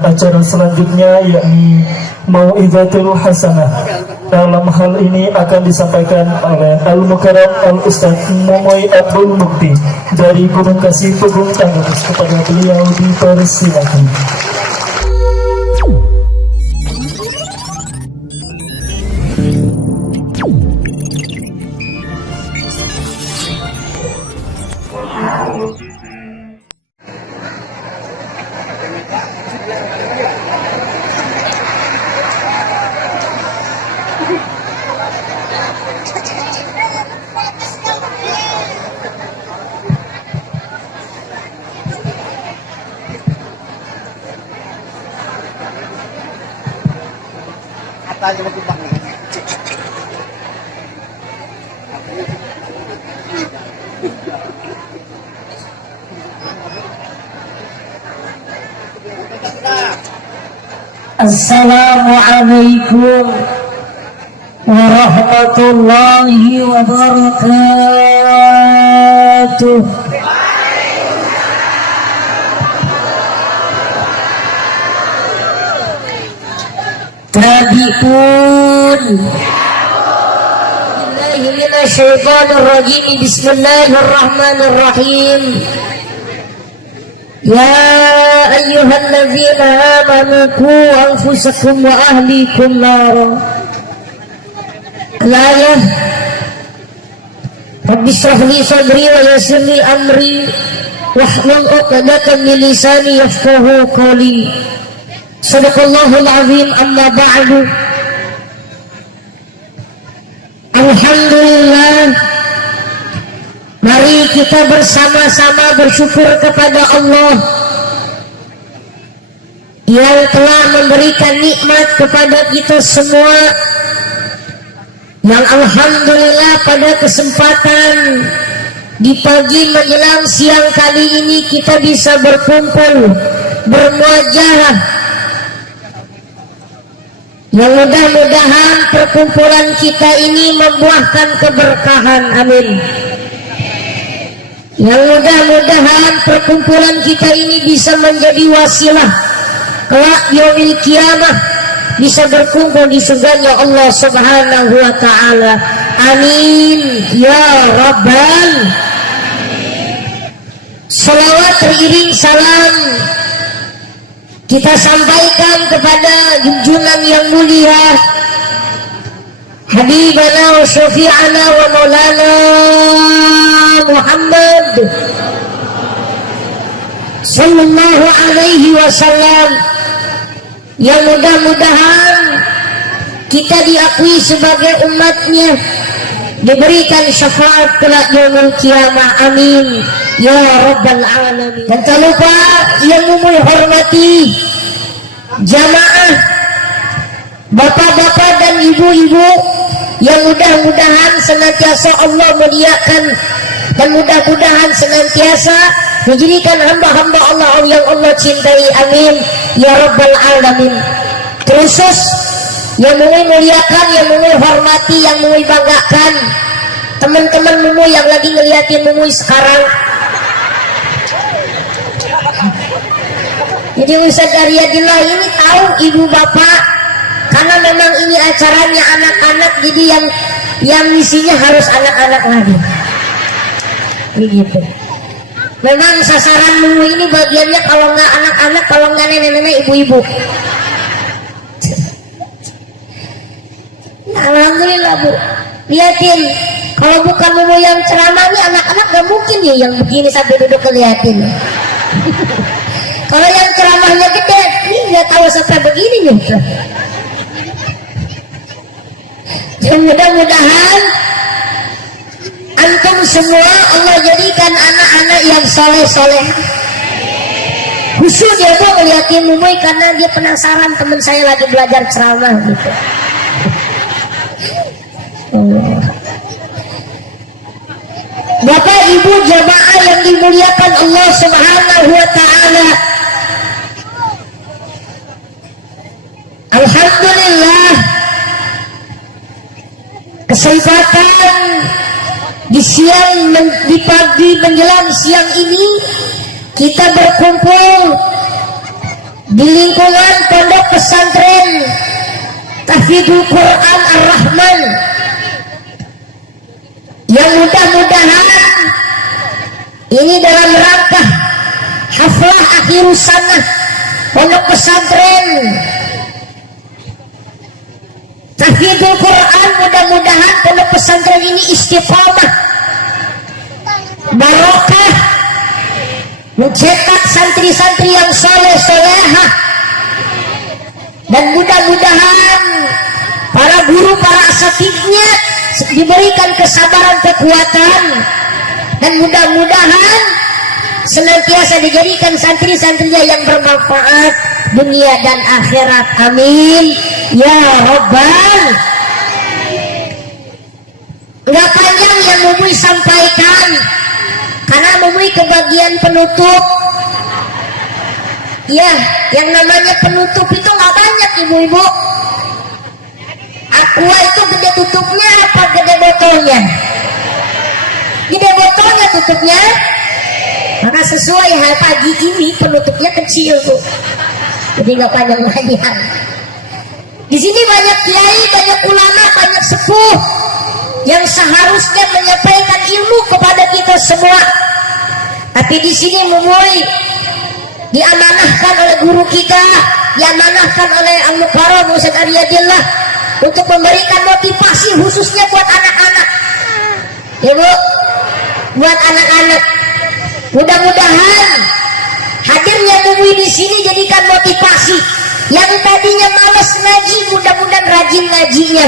Acara selanjutnya yakni Mau'izatul Hasanah. Dalam hal ini akan disampaikan oleh Al-Mukarram Al-Ustadz Momoy Abdul Mukti dari Gunung Kasih Pegung Tanggamus. Kepada beliau dipersilakan. Assalamualaikum warahmatullahi wabarakatuh. Tabi'un Bismillahirrahmanirrahim. Ya ayyuhalladzina amanu qu anfusakum wa ahlikum nara. Al-ayah. Rabbi shrah li sadri wa yassir li amri wahlul 'uqdatam min lisani yafqahu qawli. Shadaqallahul azim. Amma ba'du. Alhamdulillah, mari kita bersama-sama bersyukur kepada Allah yang telah memberikan nikmat kepada kita semua, yang alhamdulillah pada kesempatan di pagi menjelang siang kali ini kita bisa berkumpul, bermuajahah, yang mudah-mudahan perkumpulan kita ini membuahkan keberkahan. Amin. Yang mudah-mudahan perkumpulan kita ini bisa menjadi wasilah kelak yaumil kiamah, bisa berkumpul di surganya Allah Subhanahu wa ta'ala. Amin ya rabbal. Salawat teriring salam kita sampaikan kepada junjungan yang mulia Habibana wa syafi'ana wa maulana Muhammad sallallahu alaihi wasallam, yang mudah-mudahan kita diakui sebagai umatnya, diberikan syafaat kelak yaumul kiamah. Amin ya rabbal alamin. Dan tak lupa yang menghormati jamaah, bapak-bapak dan ibu-ibu, yang mudah-mudahan senantiasa Allah muliakan dan mudah-mudahan senantiasa menjadikan hamba-hamba Allah yang Allah cintai. Amin ya rabbal alamin. Terus yang muliakan, yang hormati, yang banggakan teman-teman mumu yang lagi ngeliatin mumu sekarang. Jadi Ustaz Aryadillah ini tahu ibu bapak, karena memang ini acaranya anak-anak, jadi yang misinya harus anak-anak lagi. Begitu. Memang sasaran mumu ini bagiannya kalau nggak anak-anak, kalau nggak nenek-nenek, ibu-ibu. Nah, alhamdulillah Bu, liatin, kalau bukan mumu yang ceramah nih anak-anak gak mungkin ya yang begini sampai duduk ngeliatin. Kalau yang ceramahnya gede, nih nggak tahu sampai begini nih. Dan mudah-mudahan antum semua Allah jadikan anak-anak yang soleh-soleh. Khusus dia mau ngeliatin Mumuy karena dia penasaran teman saya lagi belajar ceramah gitu. Bapak Ibu jamaah yang dimuliakan Allah Subhanahu wa ta'ala, alhamdulillah kesempatan di pagi menjelang siang ini kita berkumpul di lingkungan pondok pesantren Tahfidzul Quran Ar-Rahman, yang mudah-mudahan ini dalam rangka haflah akhir sanah pondok pesantren Tahfidzul Quran, mudah-mudahan pondok pesantren ini istiqamah, barokah, mencetak santri-santri yang soleh-solehah, dan mudah-mudahan para guru, para asatidnya diberikan kesabaran, kekuatan, dan mudah-mudahan senantiasa dijadikan santri-santrinya yang bermanfaat dunia dan akhirat. Amin ya Rabbal. Nggak panjang yang Mumui sampaikan, karena Mumui kebagian penutup. Ya, yang namanya penutup itu nggak banyak ibu-ibu. Aqua itu gede tutupnya apa gede botolnya? Gede botolnya tutupnya. Maka sesuai hal pagi ini penutupnya kecil tuh, jadi nggak panjang-panjang. Di sini banyak kiai, banyak ulama, banyak sepuh yang seharusnya menyampaikan ilmu kepada kita semua. Tapi di sini Mumui diamanahkan oleh guru kita, diamanahkan oleh Al-Mukarram Ustaz Aryadillah untuk memberikan motivasi khususnya buat anak-anak. Ya Bu, buat anak-anak. Mudah-mudahan hadirnya Mumui di sini jadikan motivasi. Yang tadinya malas ngaji, mudah-mudahan rajin ngajinya.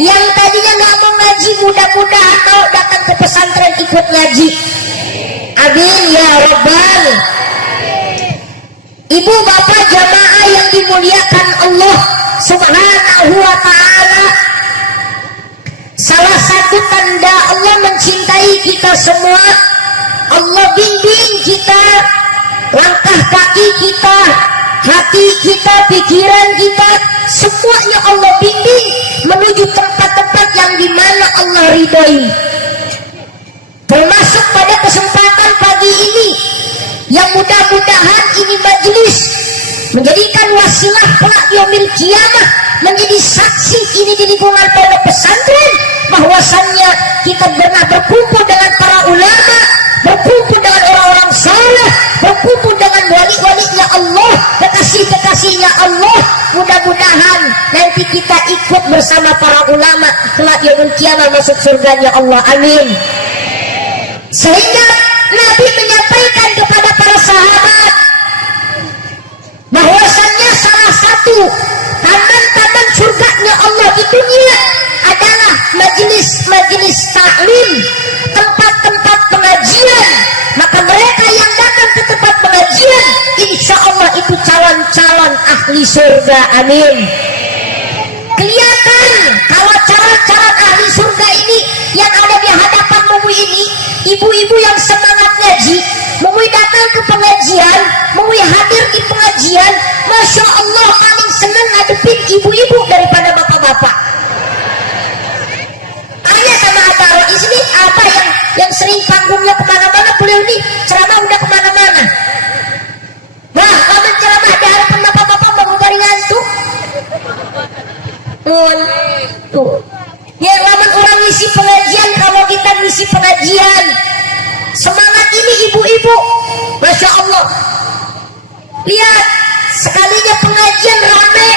Yang tadinya nggak mau ngaji, mudah-mudahan mau datang ke pesantren ikut ngaji. Amin ya Rabbal. Ibu bapak jamaah yang dimuliakan Allah Subhanahu wa ta'ala, salah satu tanda Allah mencintai kita semua, Allah bimbing kita, langkah kaki kita, hati kita, pikiran kita, semuanya Allah bimbing menuju tempat-tempat yang dimana Allah ridhoi. Termasuk pada kesempatan pagi ini, yang mudah-mudahan ini majelis menjadikan wasilah kelak yaumil kiamah, menjadi saksi ini di lingkungan pondok pesantren, bahwasannya kita pernah berkumpul dengan para ulama, berkumpul dengan orang-orang saleh, berkumpul dengan wali-walinya Allah, kekasih-kekasihnya Allah. Mudah-mudahan nanti kita ikut bersama para ulama kelak yaumil kiamah masuk surganya Allah. Amin. Sehingga Nabi menyampaikan kepada para sahabat bahwasannya salah satu taman-taman surganya Allah di dunia adalah majelis-majelis taklim, tempat-tempat pengajian. Maka mereka yang datang ke tempat pengajian, insya Allah itu calon-calon ahli surga. Amin. Kelihatan kalau calon-calon ahli surga ini yang ada di hadapan Mumui ini, ibu-ibu yang semangat ngaji, Mumui datang ke pengajian, Mumui hadir di pengajian, Masya Allah paling senang ngadepin ibu-ibu daripada bapak-bapak. Tanya sama Abah Rais ini, apa yang sering panggungnya kemana-mana, beliau ini ceramah udah kemana-mana. Wah, kamu ceramah di hadapan bapak-bapak bangun dari ngantuk. Tuh. Ya, laman orang ngisi pengajian, kalau kita ngisi pengajian, semangat ini ibu-ibu, Masya Allah. Lihat, sekalinya pengajian rame,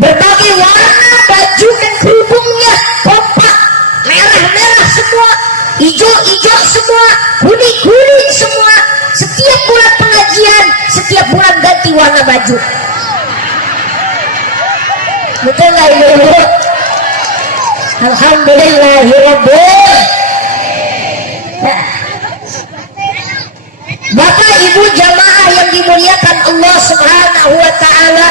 berbagai warna baju dan kerudungnya kompak, merah-merah semua, hijau-hijau semua, kuning-kuning semua. Setiap bulan pengajian, setiap bulan ganti warna baju. Betul nggak ibu-ibu? Alhamdulillahirabbil. Bapak ibu jamaah yang dimuliakan Allah Subhanahu wa ta'ala,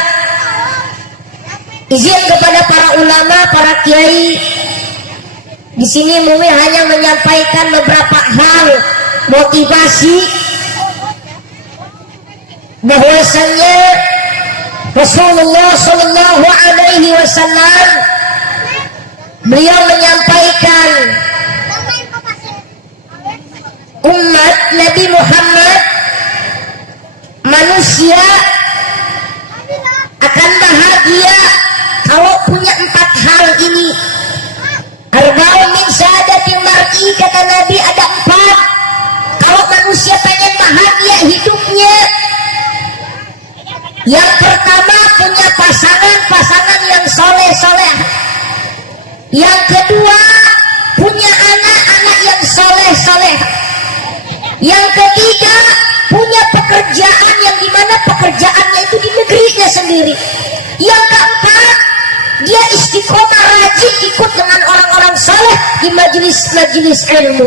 izin kepada para ulama, para kiai. Di sini Mumi hanya menyampaikan beberapa hal motivasi, bahwasannya Rasulullah Sallallahu Alaihi Wasallam beliau menyampaikan umat Nabi Muhammad manusia akan bahagia kalau punya 4 hal ini. Arba'un min syahadatil mar'i, kata Nabi, ada 4 kalau manusia pengen bahagia hidupnya. Yang pertama, punya pasangan yang soleh-soleh. Yang kedua, punya anak-anak yang soleh-soleh. Yang ketiga, punya pekerjaan yang dimana pekerjaannya itu di negerinya sendiri. Yang keempat, dia istiqomah rajin ikut dengan orang-orang soleh di majelis-majelis ilmu.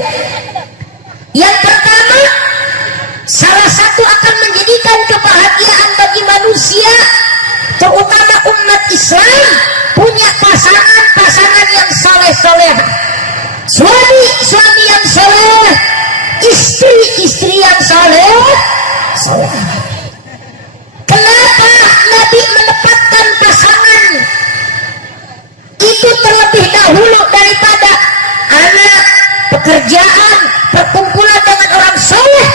Yang pertama, salah satu akan menjadikan kebahagiaan bagi manusia, terutama umat Islam, punya pasangan yang soleh-soleh. Suami yang soleh, istri yang soleh. Kenapa Nabi menempatkan pasangan itu terlebih dahulu daripada anak, pekerjaan, perkumpulan dengan orang soleh?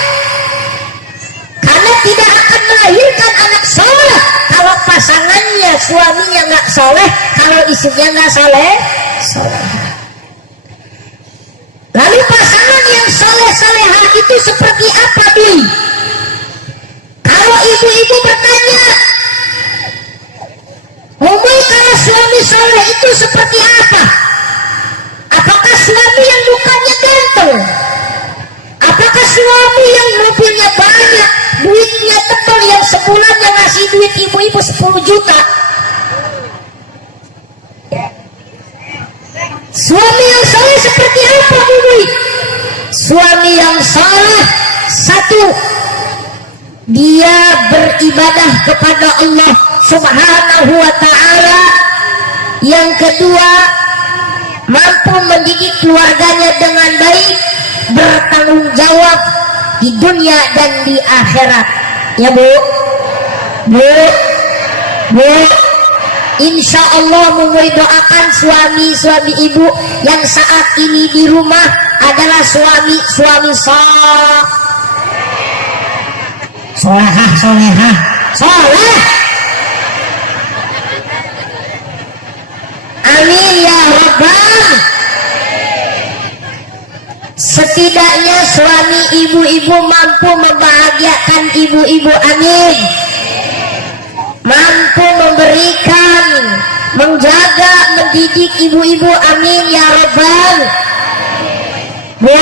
Karena tidak akan melahirkan anak soleh kalau pasangannya, suaminya nggak soleh, kalau istrinya nggak soleh. Lalu pasangan yang soleh-solehah itu seperti apa, Bi? Kalau ibu-ibu bertanya, Umi, kalau suami soleh itu seperti apa? Apakah suami yang mukanya ganteng? Apakah suami yang mobilnya banyak, duitnya tebal, yang sebulan yang ngasih duit ibu-ibu 10 juta? Suami yang soleh seperti apa, Ibu? Suami yang soleh, satu, dia beribadah kepada Allah Subhanahu wa ta'ala. Yang kedua, mampu mendidik keluarganya dengan baik, bertanggung jawab di dunia dan di akhirat. Ya, Bu? Insya Allah Mumuy doakan suami ibu yang saat ini di rumah adalah suami soleh. Amin ya Rabbal. Setidaknya suami ibu-ibu mampu membahagiakan ibu-ibu, amin. Mampu memberikan, menjaga, mendidik ibu-ibu, amin ya Rabbal. Bu,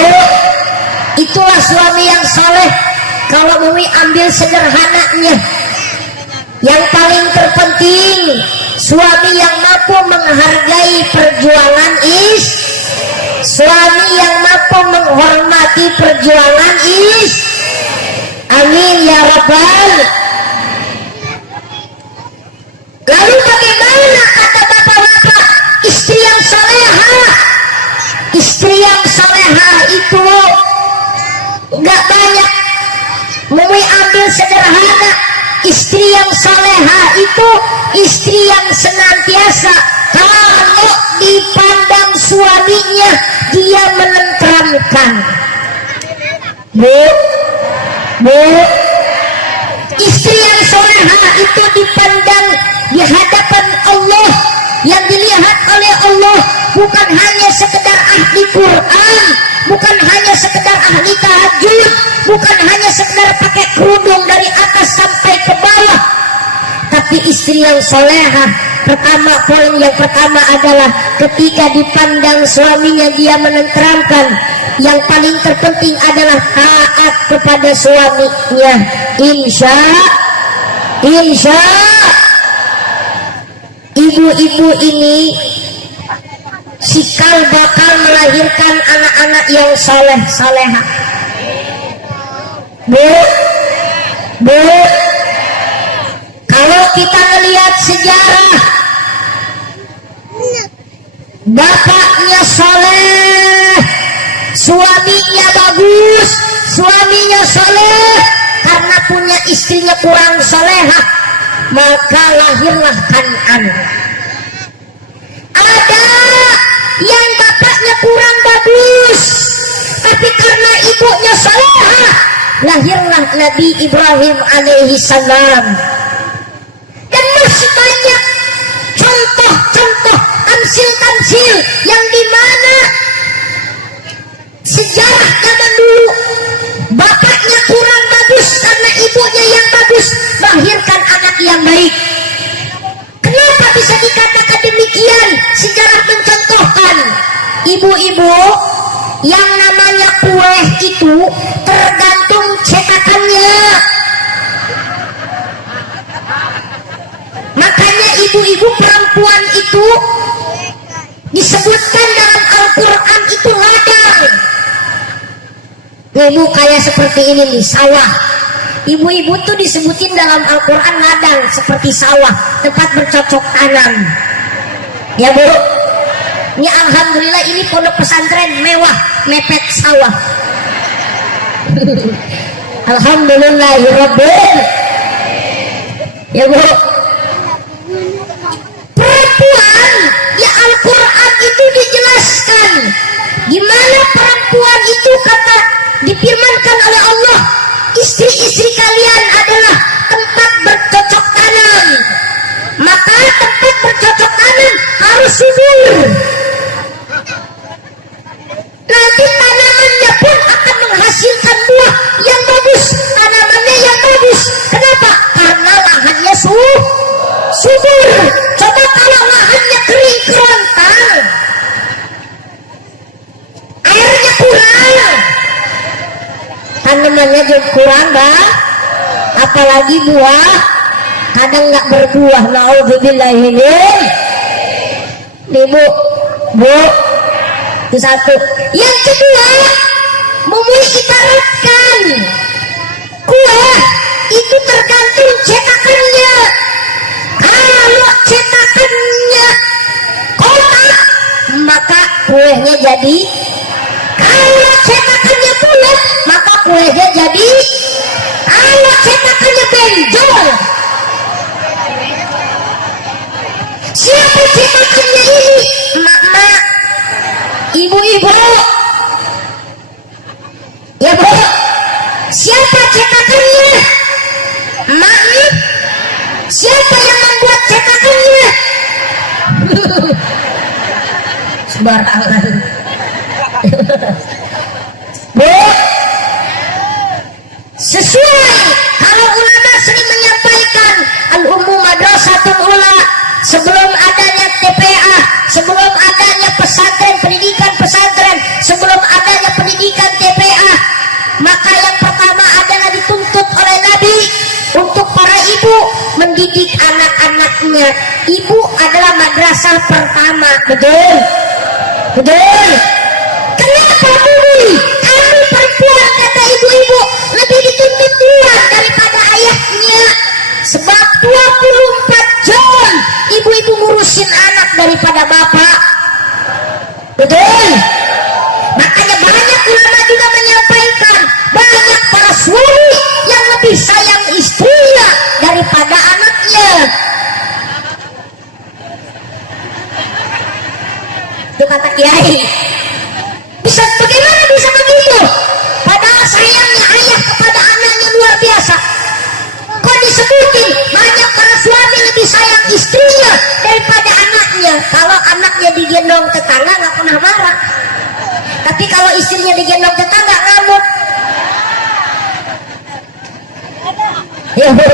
itulah suami yang soleh. Kalau Mumi ambil sederhananya, yang paling terpenting, suami yang mampu menghargai perjuangan suami yang mampu menghormati perjuangan amin ya Rabbal. Lalu bagaimana kata bapak-bapak istri yang solehah? Istri yang solehah itu nggak banyak. Mumi ambil sederhana, istri yang solehah itu istri yang senantiasa kalau dipandang suaminya dia menenteramkan. Bu, istri yang solehah itu dipandang di hadapan Allah, yang dilihat oleh Allah bukan hanya sekedar ahli Quran, bukan hanya sekedar ahli tahajud, bukan hanya sekedar pakai kerudung dari atas sampai ke bawah, tapi istri yang solehah poin yang pertama adalah ketika dipandang suaminya dia menenteramkan. Yang paling terpenting adalah taat kepada suaminya. Insya ibu-ibu ini sikal bakal melahirkan anak-anak yang soleh-solehah. Bu, kalau kita melihat sejarah, bapaknya soleh, suaminya bagus, suaminya soleh, karena punya istrinya kurang solehah, maka lahirlah Kan'an. Ada yang bapaknya kurang bagus, tapi karena ibunya solehah, lahirlah Nabi Ibrahim alaihi salam. Dan masih banyak contoh-contoh tamsil-tamsil yang dimana sejarah zaman dulu bapaknya kurang bagus karena ibunya yang bagus melahirkan anak yang baik. Kenapa bisa dikatakan demikian? Sejarah mencontohkan ibu-ibu yang namanya kue itu tergantung cetakannya. Makanya ibu-ibu perempuan itu disebutkan dalam Al-Quran itu ladang. Ibu kayak seperti ini nih, sawah. Ibu-ibu tuh disebutin dalam Al-Quran ladang, seperti sawah, tempat bercocok tanam. Ya Bu, ini alhamdulillah ini pondok pesantren mewah, mepet sawah. Alhamdulillahirabbil. Ya Bu, perempuan di Al-Quran itu dijelaskan gimana perempuan itu kata difirmankan oleh Allah, istri-istri kalian adalah tempat bercocok tanam. Maka tempat bercocok tanam harus subur. Nanti tanamannya pun akan menghasilkan buah yang bagus, tanamannya yang bagus. Kenapa? Karena lahannya subur. Coba kalau lahannya kering kerontang, airnya kurang, tanamannya juga kurang, Mbak. Apalagi buah, kadang nggak berbuah. Nauzubillahi min. Nih Bu, itu satu. Yang kedua, memulai ibaratkan kue itu tergantung cetakannya. Kalau cetakannya kotak, maka kuenya jadi. Kalau cetakannya bulat, maka kuenya jadi. Kalau cetakannya benjol, siapa cetakannya ini? Mak-mak, ibu-ibu, ya Bu, siapa cetakannya? Mak, siapa yang membuat cetakannya? Sembarangan. Bu, sesuai kalau ulama sering menyampaikan al-ummu madrasatul ula, sebelum adanya TPA, sebelum adanya pesantren, pendidikan pesantren, sebelum adanya pendidikan TPA, maka yang pertama adalah dituntut oleh Nabi untuk para ibu mendidik anak-anaknya. Ibu adalah madrasah pertama. Betul? Betul? Kenapa Bu? Kami perempuan, kata ibu-ibu, lebih dituntut luar daripada ayahnya. Sebab 24 jam ibu-ibu ngurusin anak daripada bapak. Betul? Makanya banyak ulama juga menyampaikan, banyak para suami yang lebih sayang istrinya daripada anaknya. Itu kata kiai. Bisa bagaimana bisa begitu? Padahal sayangnya ayah kepada anaknya luar biasa. Kok disebutin banyak para suami lebih sayang istrinya daripada anaknya? Kalau anaknya digendong tetangga nggak pernah marah, tapi kalau istrinya digendong tetangga ngamuk. Ya Bu,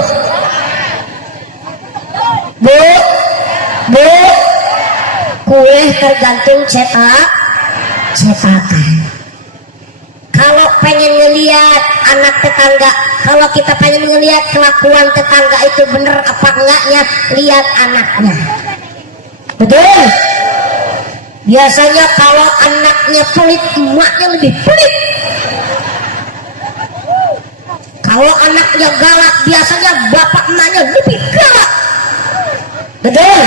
Bu, kue tergantung cetakan. Kalau pengen ngelihat anak tetangga, kalau kita pengen ngelihat kelakuan tetangga itu bener apa enggaknya, lihat anaknya. Betul? Biasanya kalau anaknya pelit, emaknya lebih pelit. Kalau anaknya galak, biasanya bapak emaknya lebih galak. Betul?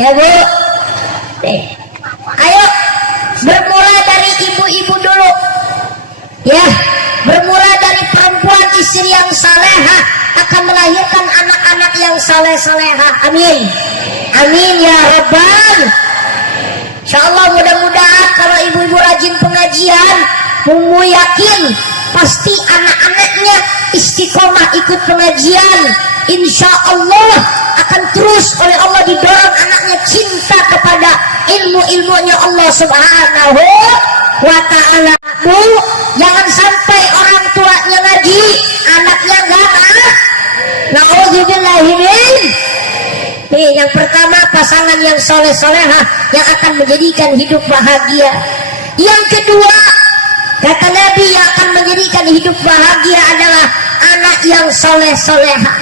Ya Bu, ayo bermula dari ibu-ibu dulu, ya, bermula dari perempuan istri yang salehah akan melahirkan anak-anak yang saleh-salehah. Amin, amin ya Rabbal. Insyaallah mudah-mudahan kalau ibu-ibu rajin pengajian, Mumu yakin pasti anak-anaknya istiqomah ikut pengajian. Insya Allah akan terus oleh Allah didorong anaknya cinta kepada ilmu-ilmunya Allah Subhanahu wa ta'ala. Bu, jangan sampai orang tuanya ngaji, anaknya enggak. Na'udzubillahimin. Nih, yang pertama pasangan yang soleh-solehah yang akan menjadikan hidup bahagia. Yang kedua, kata Nabi, yang akan menjadikan hidup bahagia adalah anak yang soleh-solehah.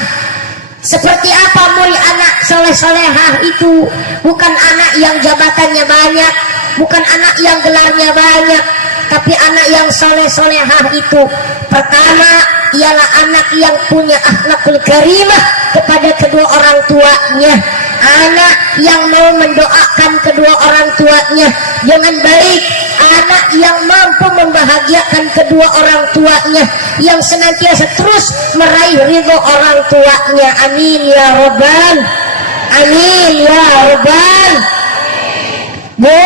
Seperti apa murid anak soleh-solehah itu? Bukan anak yang jabatannya banyak, bukan anak yang gelarnya banyak, tapi anak yang soleh-solehah itu pertama ialah anak yang punya akhlakul karimah kepada kedua orang tuanya, anak yang mau mendoakan kedua orang tuanya dengan baik, anak yang mampu membahagiakan kedua orang tuanya, yang senantiasa terus meraih ridho orang tuanya. Amin ya Rabbal, amin ya Rabbal. Bu,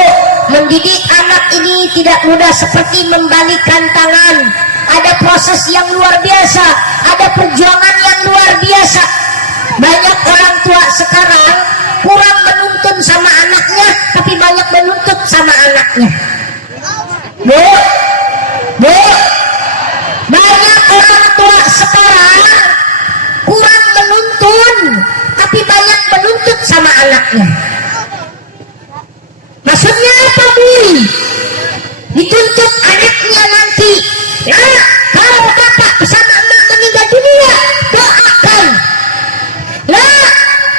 mendidik anak ini tidak mudah seperti membalikkan tangan. Ada proses yang luar biasa, ada perjuangan yang luar biasa. Banyak orang tua sekarang kurang menuntun sama anaknya, tapi banyak menuntut sama anaknya. Bu, banyak orang tua sekarang kurang menuntun, tapi banyak menuntut sama anaknya. Maksudnya apa, Bu? Dituntut anaknya nanti, nah, kalau bapak bersama emak meninggal dunia, doakan. Nah,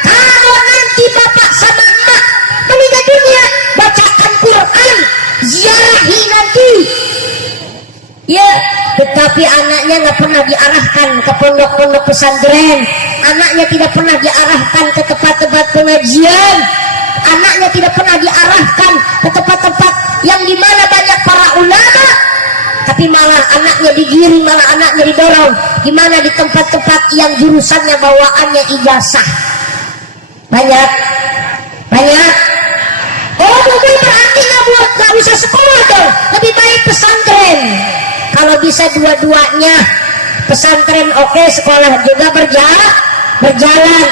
kalau nanti bapak sama emak meninggal dunia, bacakan Quran, ziarahi nanti. Ya, tetapi anaknya nggak pernah diarahkan ke pondok-pondok pesantren, anaknya tidak pernah diarahkan ke tempat-tempat pengajian, anaknya tidak pernah diarahkan ke tempat-tempat yang dimana banyak para ulama, tapi malah anaknya digiring, malah anaknya didorong gimana di tempat-tempat yang jurusannya bawaannya ijazah. Banyak. Oh, bukan berarti nggak usah sekolah dong, lebih baik pesantren. Kalau bisa dua-duanya, pesantren oke, sekolah juga berjalan.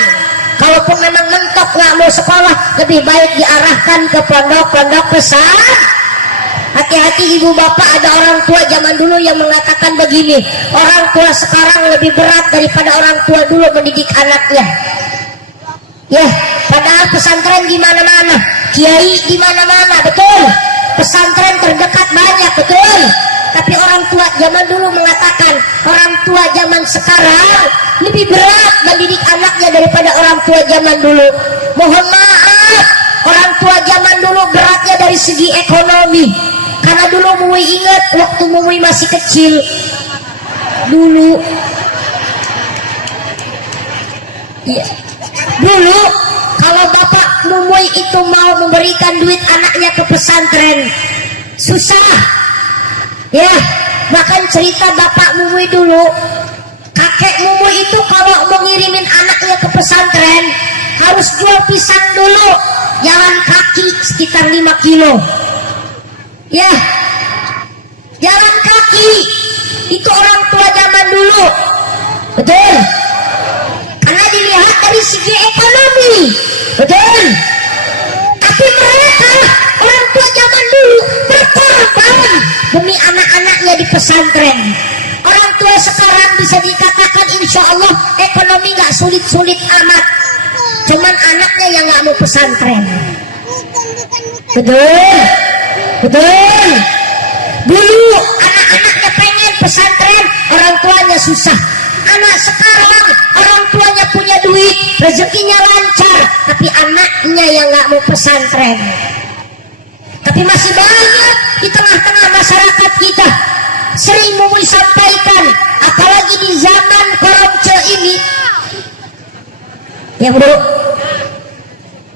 Kalaupun memang mentok nggak mau sekolah, lebih baik diarahkan ke pondok-pondok pesantren. Hati-hati ibu bapak, ada orang tua zaman dulu yang mengatakan begini, orang tua sekarang lebih berat daripada orang tua dulu mendidik anaknya. Ya, padahal pesantren di mana-mana, kiai di mana-mana, betul. Pesantren terdekat banyak, betul. Tapi orang tua zaman dulu mengatakan, orang tua zaman sekarang lebih berat mendidik anaknya daripada orang tua zaman dulu. Mohon maaf, orang tua zaman dulu beratnya dari segi ekonomi. Karena dulu Mui ingat waktu Mui masih kecil, dulu kalau bapak Mui itu mau memberikan duit anaknya ke pesantren susah. Ya, bahkan cerita bapak Mui dulu, kakek Mui itu kalau mau ngirimin anaknya ke pesantren harus jual pisang dulu, jalan kaki sekitar 5 kilo. Ya, jalan kaki itu orang tua zaman dulu, betul. Karena dilihat dari segi ekonomi, betul. Tapi mereka orang tua zaman dulu berkorban demi anak-anaknya di pesantren. Orang tua sekarang bisa dikatakan insya Allah ekonomi nggak sulit-sulit amat, cuman anaknya yang nggak mau pesantren. Betul. Dulu anak-anaknya pengen pesantren, orang tuanya susah. Anak sekarang orang tuanya punya duit, rezekinya lancar, tapi anaknya yang nggak mau pesantren. Tapi masih banyak di tengah-tengah masyarakat kita, sering Mui sampaikan, apalagi di zaman korupsi ini, ya bro,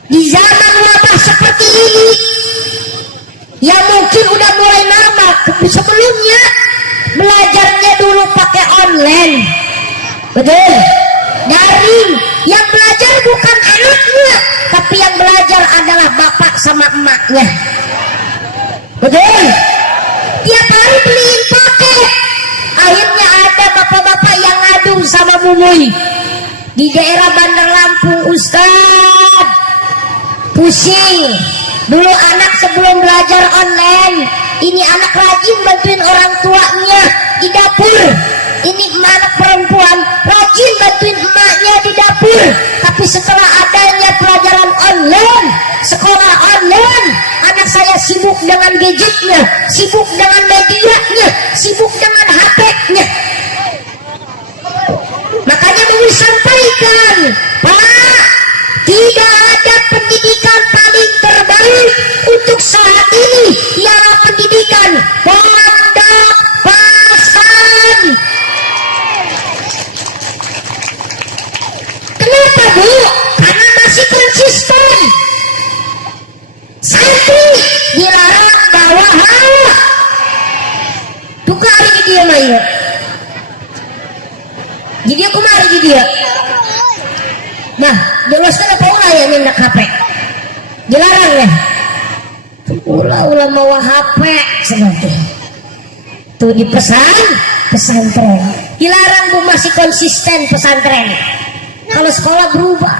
di zaman wabah seperti ini, yang mungkin udah mulai lama sebelumnya belajarnya dulu pakai online, betul, daring. Yang belajar bukan anaknya, tapi yang belajar adalah bapak sama emaknya, betul. Tiap hari beliin paket, ngadu sama Mumuy di daerah Bandar Lampung. Ustad, pusing. Dulu anak sebelum belajar online, ini anak rajin bantuin orang tuanya di dapur. Ini anak perempuan rajin bantuin emaknya di dapur. Tapi setelah adanya pelajaran online, sekolah online, anak saya sibuk dengan gadgetnya, sibuk dengan medianya, sibuk dengan HP-nya. Makanya mau sampaikan, Pak, tidak ada pendidikan paling terbaik untuk saat ini, ialah pendidikan pondok pesantren. Kenapa, Bu? Karena masih konsisten. Santri dilarang bawa hawa. Tuka hari ini dia main. Jadi aku mari di dia. Nah, jelaskan apa ulah ya minta HP? Dilarang ya. Ulah mau HP sebenarnya. Tuh di pesantren. Dilarang, Bu, masih konsisten pesantren. Kalau sekolah berubah.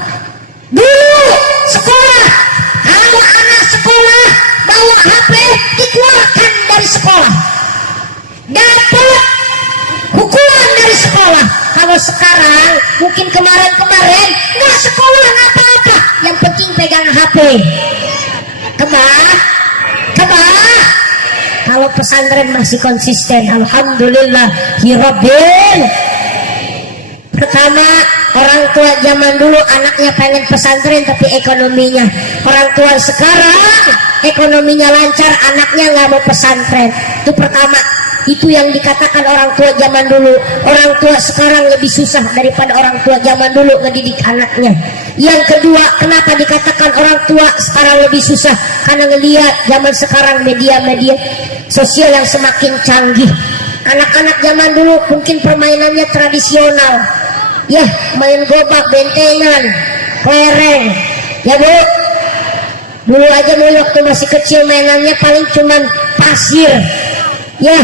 Dulu sekolah, kalau anak sekolah bawa HP dikeluarkan dari sekolah, dapat hukuman dari sekolah. Kalau sekarang mungkin kemarin nggak sekolah nggak apa-apa, yang penting pegang HP. Kebah. Kalau pesantren masih konsisten, alhamdulillah hirabbil. Pertama, orang tua zaman dulu anaknya pengen pesantren tapi ekonominya. Orang tua sekarang ekonominya lancar, anaknya nggak mau pesantren. Itu pertama. Itu yang dikatakan orang tua zaman dulu. Orang tua sekarang lebih susah daripada orang tua zaman dulu ngedidik anaknya. Yang kedua, kenapa dikatakan orang tua sekarang lebih susah? Karena ngelihat zaman sekarang media-media sosial yang semakin canggih. Anak-anak zaman dulu mungkin permainannya tradisional, ya, main gobak, bentengan, kelereng, ya Bu. Dulu aja mulai waktu masih kecil mainannya paling cuman pasir, ya.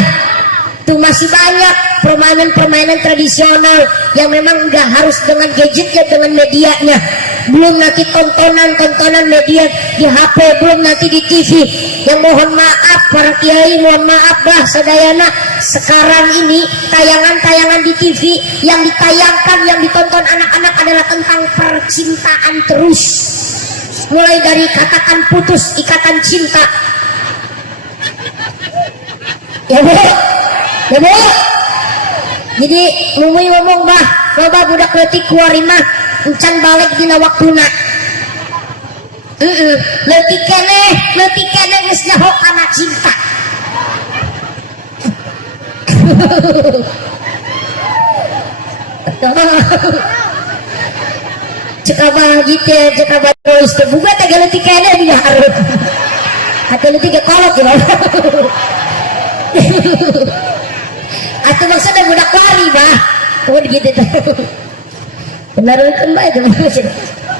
Itu masih banyak permainan-permainan tradisional yang memang nggak harus dengan gadgetnya, dengan medianya. Belum nanti tontonan media di HP, belum nanti di TV. Yang mohon maaf para kiai, mohon maaf bah sadayana, sekarang ini tayangan-tayangan di TV yang ditayangkan, yang ditonton anak-anak adalah tentang percintaan terus. Mulai dari katakan putus ikatan cinta, ya Bu. Ya Bu, jadi Mumuy ngomong bah, loba budak leutik kuari mah encan balik dina waktuna. Leutik keneh geus nyaho kana cinta. Cek abah gitu, cek abah boys teh buga teh leutik keneh di hareup. Atuh leutik ge kolot ya. Atau maksudnya budak wari bah, gitu tuh. Benar kan bah itu maksud.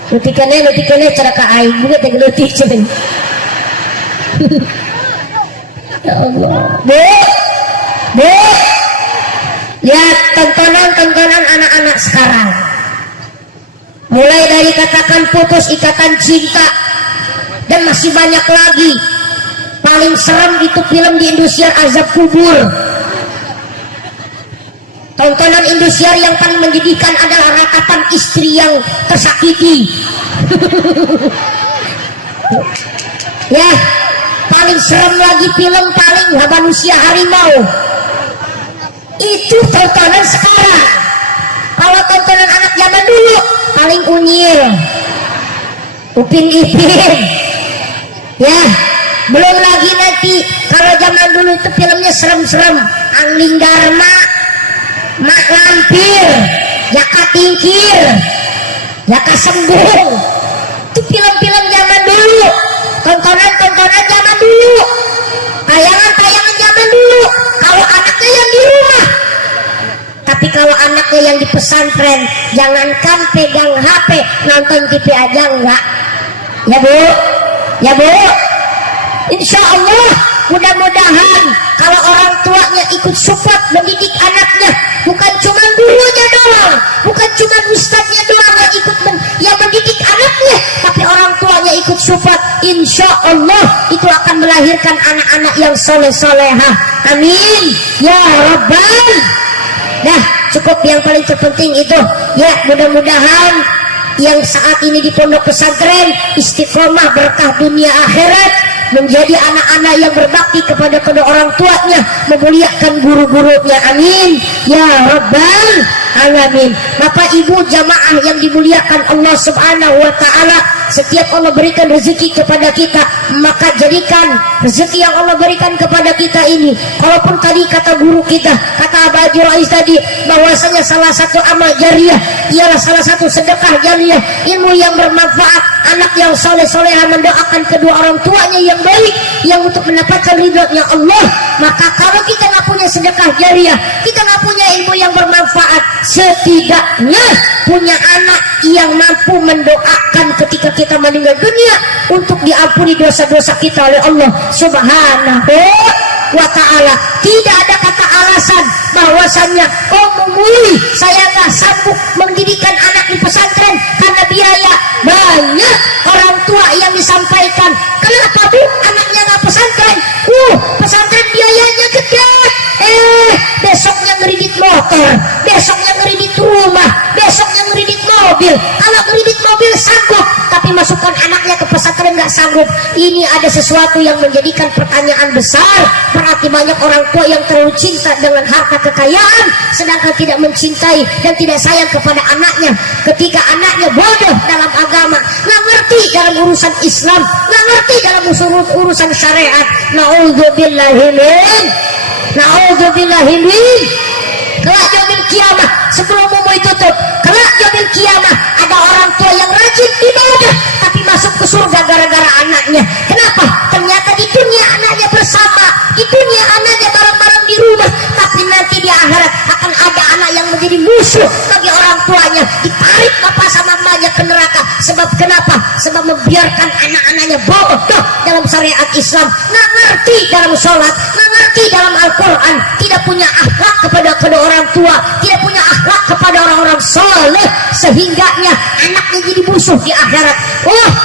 Lutikannya cara ke aing juga teh leutik cuman. Ya Allah. Bu, lihat tontonan anak-anak sekarang. Mulai dari katakan putus ikatan cinta dan masih banyak lagi. Paling serem itu film di Indosiar Azab Kubur. Tontonan Indosiar yang paling menjadikan adalah ratapan istri yang tersakiti. Ya, paling serem lagi film paling manusia harimau. Itu tontonan sekarang. Kalau tontonan anak zaman dulu paling Unyil, Upin Ipin. Ya, belum lagi nanti kalau zaman dulu itu filmnya serem-serem, Angling Dharma, Mak Lampir, Jaka Tingkir, Jaka Sembung. Itu film-film zaman dulu, tontonan zaman dulu, tayangan zaman dulu. Kalau anaknya yang di rumah, tapi kalau anaknya yang di pesantren, jangankan pegang HP, nonton TV aja enggak. Ya Bu, Insya Allah mudah-mudahan kalau orang tuanya ikut support mendidik anaknya, bukan cuma gurunya doang, bukan cuma ustadznya doang yang ikut yang mendidik anaknya, tapi orang tuanya ikut support, insya Allah itu akan melahirkan anak-anak yang soleh-solehah. Amin ya Rabbal. Nah, cukup yang paling terpenting itu ya, mudah-mudahan yang saat ini di pondok pesantren istiqomah berkah dunia akhirat, menjadi anak-anak yang berbakti kepada kedua orang tuanya, memuliakan guru-gurunya. Amin ya Rabbal alamin. Bapak Ibu jamaah yang dimuliakan Allah Subhanahu wa taala, setiap Allah berikan rezeki kepada kita, maka jadikan rezeki yang Allah berikan kepada kita ini, walaupun tadi kata guru kita, kata Abah Haji Rais tadi, bahwasanya salah satu amal jariah ialah salah satu sedekah jariah, ilmu yang bermanfaat, anak yang soleh-solehah mendoakan kedua orang tuanya yang baik, yang untuk mendapatkan ridhonya Allah. Maka kalau kita nggak punya sedekah jariah, kita nggak punya ilmu yang bermanfaat, setidaknya punya anak yang mampu mendoakan ketika kita meninggal dunia untuk diampuni dosa-dosa kita oleh Allah Subhanahu wa ta'ala. Tidak ada kata alasan bahwasannya muli saya nggak sanggup mendidikan anak di pesantren karena biaya. Banyak orang tua yang disampaikan, kenapa Bu anaknya nggak pesantren? Pesantren biayanya gede. Besoknya ngeridit motor, besoknya ngeridit rumah, besoknya ngeridit mobil. Kalau ngeridit mobil sanggup, tapi masukkan anaknya ke pesantren nggak sanggup. Ini ada sesuatu yang menjadikan pertanyaan besar. Berarti banyak orang tua yang terlalu cinta dengan harta kekayaan, sedangkan tidak mencintai dan tidak sayang kepada anaknya. Ketika anaknya bodoh dalam agama, nggak ngerti dalam urusan Islam, nggak ngerti dalam urusan syariat. Na'udzubillahi min. Kelak yaumil kiamah, sebelum umur tutup, kelak yaumil kiamah ada orang tua yang rajin ibadah tapi masuk ke surga gara-gara anaknya. Kenapa? Ternyata di dunia anaknya bersama, di dunia anaknya bareng-bareng di rumah, tapi nanti di akhirat akan ada anak yang menjadi musuh bagi orang tuanya, ditarik bapak sama mamanya ke neraka. Sebab kenapa? Sebab membiarkan anak-anaknya bodoh dalam syariat Islam, nggak ngerti dalam sholat, nggak ngerti dalam Al-Quran, tidak punya akhlak kepada kedua orang tua, tidak punya akhlak kepada orang-orang soleh, sehingganya anaknya jadi musuh di akhirat.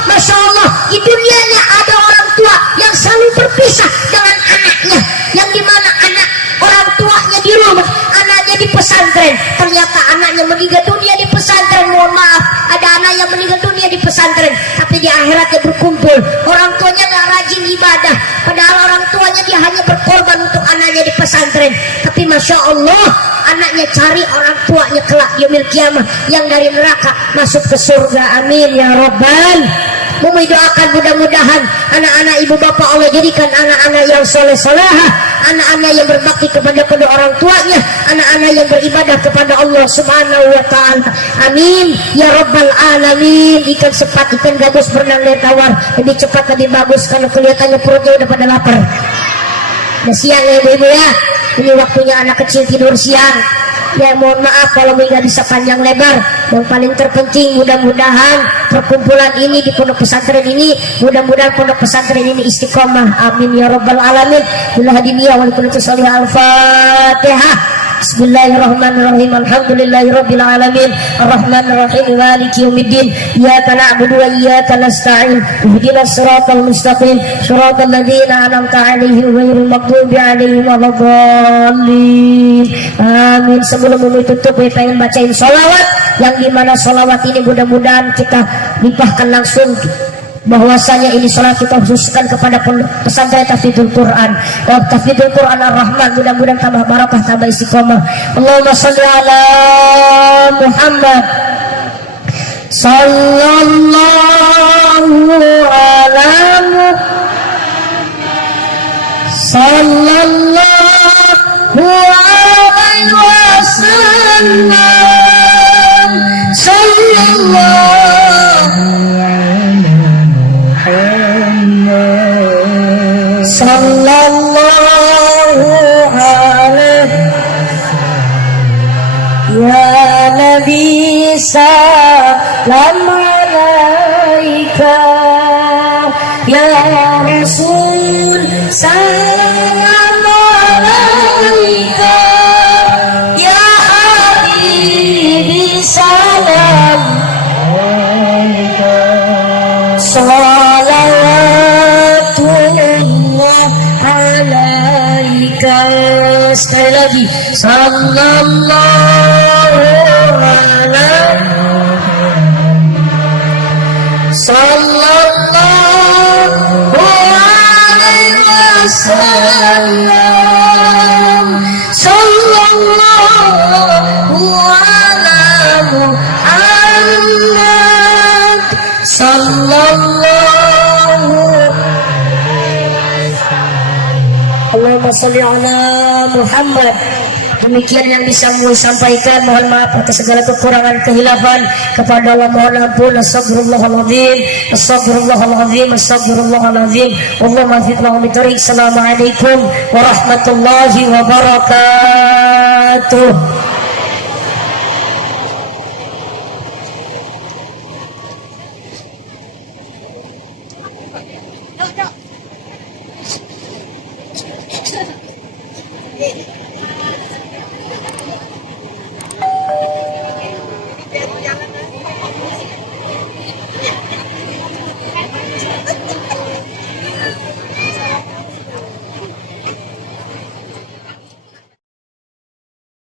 Masya Allah, di dunianya ada orang tua yang selalu berpisah dengan anaknya, yang dimana anak orang tuanya di rumah, anaknya di pesantren. Ternyata anaknya meninggal dunia di pesantren. Mohon maaf, ada anak yang meninggal dunia di pesantren, tapi di akhiratnya berkumpul. Orang tuanya nggak rajin ibadah, padahal orang tuanya dia hanya berkorban untuk anaknya di pesantren. Tapi masya Allah, anaknya cari orang tuanya kelak yaumil kiamah yang dari neraka masuk ke surga. Amin ya Rabbal. Mumi doakan mudah-mudahan anak-anak ibu bapak Allah jadikan anak-anak yang soleh-solehah, anak-anak yang berbakti kepada kedua orang tuanya, anak-anak yang beribadah kepada Allah Subhanahu wa ta'ala. Amin ya Rabbal alamin. Ikan sepat, ikan gabus berenang air tawar, lebih cepat lebih bagus kalau kelihatannya perutnya udah pada lapar. Udah siang ya ibu-ibu ya, ini waktunya anak kecil tidur siang. Ya mohon maaf kalau nggak bisa panjang lebar. Yang paling terpenting mudah-mudahan perkumpulan ini di pondok pesantren ini, mudah-mudahan pondok pesantren ini istiqomah. Amin ya Rabbal alamin. Bila hadiniya wal kulli al-Fatihah. Bismillahirrahmanirrahim. Alhamdulillahirabbil alamin. Arrahmanirrahim. Maliki yaumiddin. Iyyaka na'budu wa iyyaka nasta'in. Ihdinas siratal mustaqim. Shiratal ladzina an'amta 'alaihim ghairil maghdubi 'alaihim waladdallin. Amin. Sebelum tutup, saya pengen bacain sholawat, yang dimana sholawat ini mudah-mudahan kita limpahkan langsung, bahwasanya ini sholat kita khususkan kepada pesantren Tahfidzul Quran, Tahfidzul Quran Ar-Rahman. Mudah-mudahan tambah barakah, tambah istiqomah. Allahumma sholli ala Muhammad sallallahu ala sallallahu alaihi wasallam sallallahu alaihi ya Nabi salam alaika ya Rasul salam Salawatullah alaika. Sekali lagi, sallallahu alaihi wasallam. Sallallahu ala Muhammad. Sallallahu Allahumma salli ala Muhammad. Demikian yang bisa kami sampaikan. Mohon maaf atas segala kekurangan kehilafan. Kepada Allah mohon ampun. Astagfirullahaladzim, astagfirullahaladzim, astagfirullahaladzim. Allahumma fitnah wa Assalamualaikum warahmatullahi wabarakatuh.